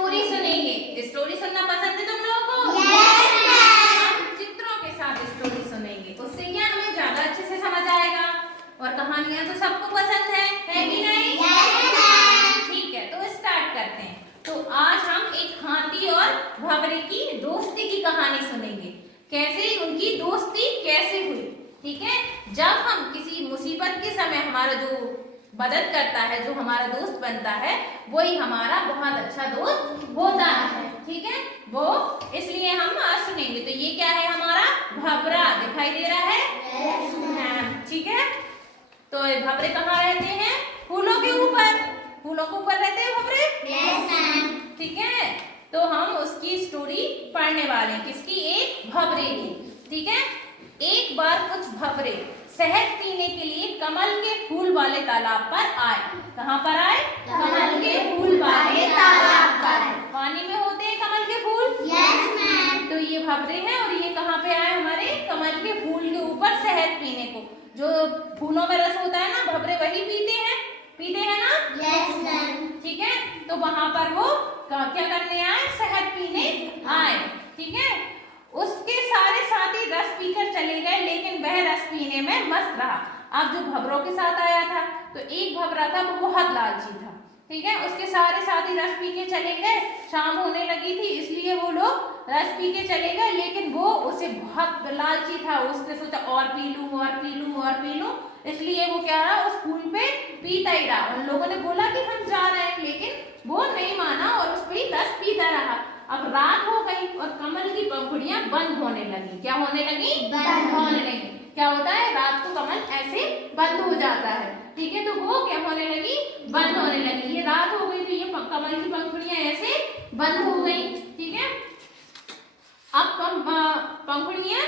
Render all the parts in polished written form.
Story सुनेंगे। Story सुनना पसंद है तुम लोगों को? Yes ma'am. हम चित्रों के साथ स्टोरी सुनेंगे, उससे क्या हमें ज्यादा अच्छे से समझ आएगा। और कहानियां तो सबको पसंद है कि नहीं? Yes ma'am. ठीक है, तो स्टार्ट करते हैं। तो आज हम एक हाथी और भंवरे की दोस्ती की कहानी सुनेंगे, कैसे उनकी दोस्ती कैसे हुई। ठीक है, जब हम किसी मुसीबत के समय हमारा जो मदद करता है, जो हमारा दोस्त बनता है, वही हमारा बहुत अच्छा दोस्त होता है। ठीक है, वो इसलिए हम आज सुनेंगे। तो ये क्या है, हमारा भंवरा दिखाई दे रहा है। Yes ma'am. ठीक है, तो भंवरे कहाँ रहते हैं? फूलों के ऊपर। फूलों के ऊपर रहते हैं भंवरे। Yes ma'am. ठीक है, तो हम उसकी स्टोरी पढ़ने वाले हैं। किसकी? एक भंवरे की। ठीक है, एक बार कुछ भंवरे शहद पीने के लिए कमल के फूल वाले तालाब पर आए। कहाँ पर आए? कमल के फूल वाले तालाब पर। पानी में होते हैं कमल के फूल। Yes ma'am. तो ये भंवरे हैं और ये कहाँ पे आए? हमारे कमल के फूल के ऊपर शहद पीने को। जो फूलों में रस होता है ना, भंवरे वही पीते हैं ना। Yes ma'am. ठीक है, तो वहां पर वो क्या करने आए? शहद पीने आए। ठीक है, उसके सारे साथी रस पीकर चले गए, लेकिन वह रस पीने में मस्त रहा। अब जो भंवरों के साथ आया था, तो एक भंवरा था, वो बहुत लालची था। ठीक है, उसके सारे साथी रस पी के चले गए। शाम होने लगी थी, इसलिए वो लोग रस पी के चले गए, लेकिन वो उसे बहुत लालची था। उसने सोचा और पी लूं और पी लूं और पी लूं, इसलिए वो क्या रहा, उस फूल पे पीता ही रहा। उन लोगों ने बोला कि हम जा रहे हैं, लेकिन वो नहीं माना और उस पे रस पीता रहा। अब रात हो गई और कमल की पंखुड़ियां बंद होने लगी। क्या होने लगी? बंद होने लगी। क्या होता है, रात को कमल ऐसे बंद हो जाता है। ठीक है, तो वो क्या होने लगी? बंद होने लगी। ये रात हो गई तो ये कमल की पंखुड़ियां ऐसे बंद हो गई। ठीक है, अब पंखुड़ियां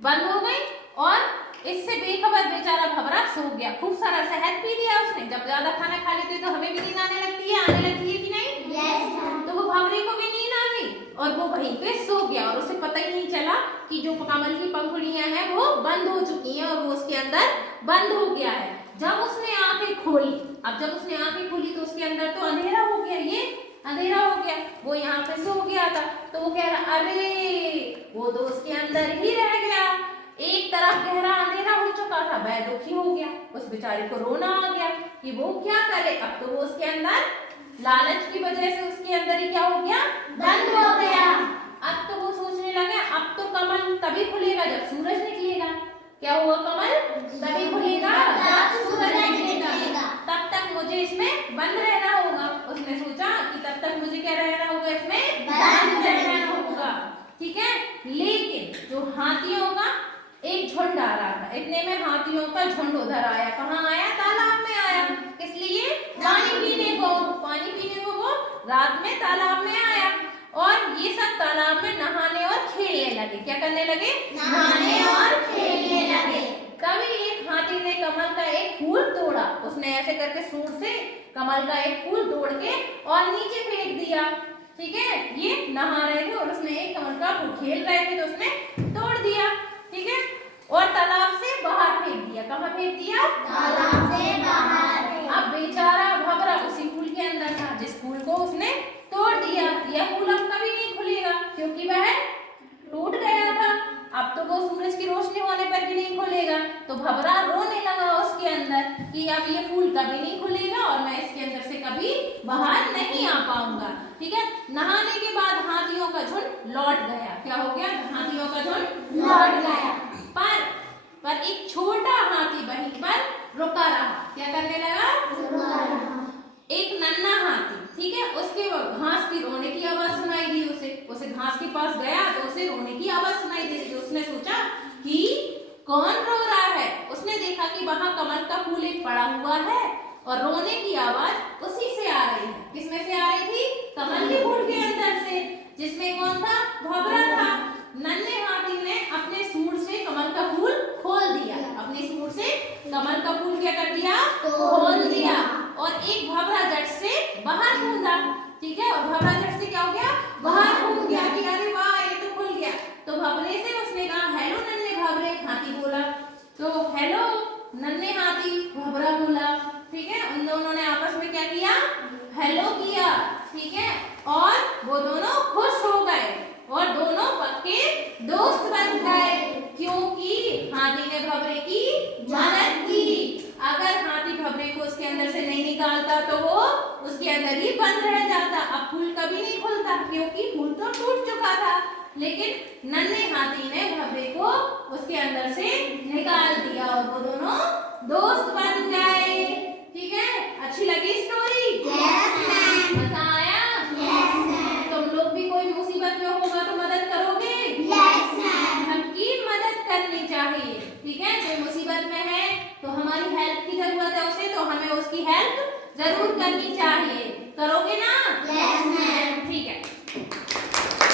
बंद हो गई और इससे बेखबर बेचारा भंवरा सो गया। खूब सारा शहद पी लिया उसने। जब ज्यादा खाना खा लेते हैं तो हमें भी नींद आने लगती है कि नहीं? Yes ma'am. तो वो भंवरे को भी नींद आ गई और वो वहीं पे सो गया और उसे पता ही नहीं चला कि जो कमल की पंखुड़ियां हैं वो बंद हो चुकी हैं और वो उसके अंदर बंद हो गया है। जब उसने आंखें खोली, अब जब उसने आंखें खोली तो उसके अंदर तो अंधेरा हो गया। ये अंधेरा हो गया, वो यहाँ पे सो गया था। तो वो कह रहा, अरे वो तो उसके अंदर ही रह गया। एक तरफ गहरा अंधेरा हो चुका था, वह दुखी हो गया। उस बेचारे को रोना आ गया कि वो क्या करे। अब तो वो उसके अंदर लालच की वजह से उसके अंदर ही क्या हो गया? बंद हो गया। अब तो वो सोचने लगा, अब तो कमल तभी खुलेगा जब सूरज निकलेगा। क्या हुआ? कमल तभी खुलेगा जब सूरज निकलेगा। तब तक मुझे इसमें बंद रहना होगा। उसने सोचा कि तब तक मुझे क्या रहना होगा? इसमें बंद रहना होगा। ठीक है, लेकिन जो हाथियों का एक झुंड आ रहा था, इतने में हाथियों का झुंड उधर आया। कहाँ आया? तालाब में आया। किस लिए? पानी पीने को। पानी पीने को वो रात में तालाब में आया और ये सब तालाब में नहाने और खेलने लगे। क्या करने लगे? नहाने और खेलने लगे। तभी एक हाथी ने कमल का एक फूल तोड़ा। उसने ऐसे करके सूंड से कमल का एक फूल तोड़ के और नीचे फेंक दिया। ठीक है, ये नहा रहे थे और उसने एक कमल का फूल खेल रहे थे तो उसने तोड़ दिया। ठीक है, और तालाब से बाहर फेंक दिया। कहाँ फेंक दिया? तालाब से बाहर। अब बेचारा भंवरा उसी फूल के अंदर था जिस फूल को उसने तोड़ दिया। यह फूल अब कभी नहीं खुलेगा क्योंकि वह टूट गया था। अब तो वो सूरज की रोशनी होने पर भी नहीं खुलेगा। तो भंवरा रोने लगा उसके अंदर कि अब ये फूल कभी नहीं खुलेगा और मैं इसके अंदर से कभी बाहर नहीं आ पाऊंगा। ठीक है, नहाने के बाद हाथियों का झुंड लौट गया। क्या हो गया? हाथियों का झुंड लौट गया। पर एक छोटा हाथी वहीं पर रुका रहा। क्या करने लगा? एक नन्हा हाथी, ठीक है, उसके घास की रोने की आवाज सुनाई दी। उसे घास के पास गया तो उसे रोने की आवाज सुनाई दी। उसने सोचा कि कौन रो रहा है। उसने देखा कि वहां कमल का फूल एक पड़ा हुआ है और रोने की आवाज उसी से आ रही है। किसमें से आ रही थी? कमल के फूल के अंदर से, जिसमें कौन था? भंवरा था। नन्हे हाथी ने अपने सूंड से कमल का फूल खोल दिया। अपनी सूंड से कमल का फूल क्या कर दिया? खोल दिया और एक भंवरा झट से बाहर कूदा। ठीक है, और भंवरा झट से क्या हो गया? बाहर कूद गया कि अरे वाह ये तो खुल गया। तो भंवरे से उसने कहा, हेलो नन्हे भंवरे। हाथी बोला तो हेलो नन्हे हाथी, भंवरा बोला। ठीक है, उन दोनों ने आपस में क्या किया? हेलो किया। ठीक है, और वो दोनों खुश हो गए और दोनों पक्के दोस्त बन गए, क्योंकि हाथी ने भंवरे की मदद की। अगर हाथी भंवरे को उसके अंदर से नहीं निकालता तो वो उसके अंदर ही बंद रह जाता। अब फूल कभी नहीं खुलता क्योंकि फूल तो टूट चुका था, लेकिन नन्हे हाथी ने भंवरे को उसके अंदर से निकाल दिया और वो दोनों दोस्त बन गए। ठीक है, अच्छी लगी स्टोरी? Yes, ma'am. मजा आया? Yes, ma'am. तुम लोग भी कोई मुसीबत में होगा तो मदद करोगे? Yes, ma'am. सबकी मदद करनी चाहिए। ठीक है, कोई मुसीबत में है तो हमारी हेल्प की जरूरत है उसे, तो हमें उसकी हेल्प जरूर करनी चाहिए। करोगे ना? Yes, ma'am. ठीक है।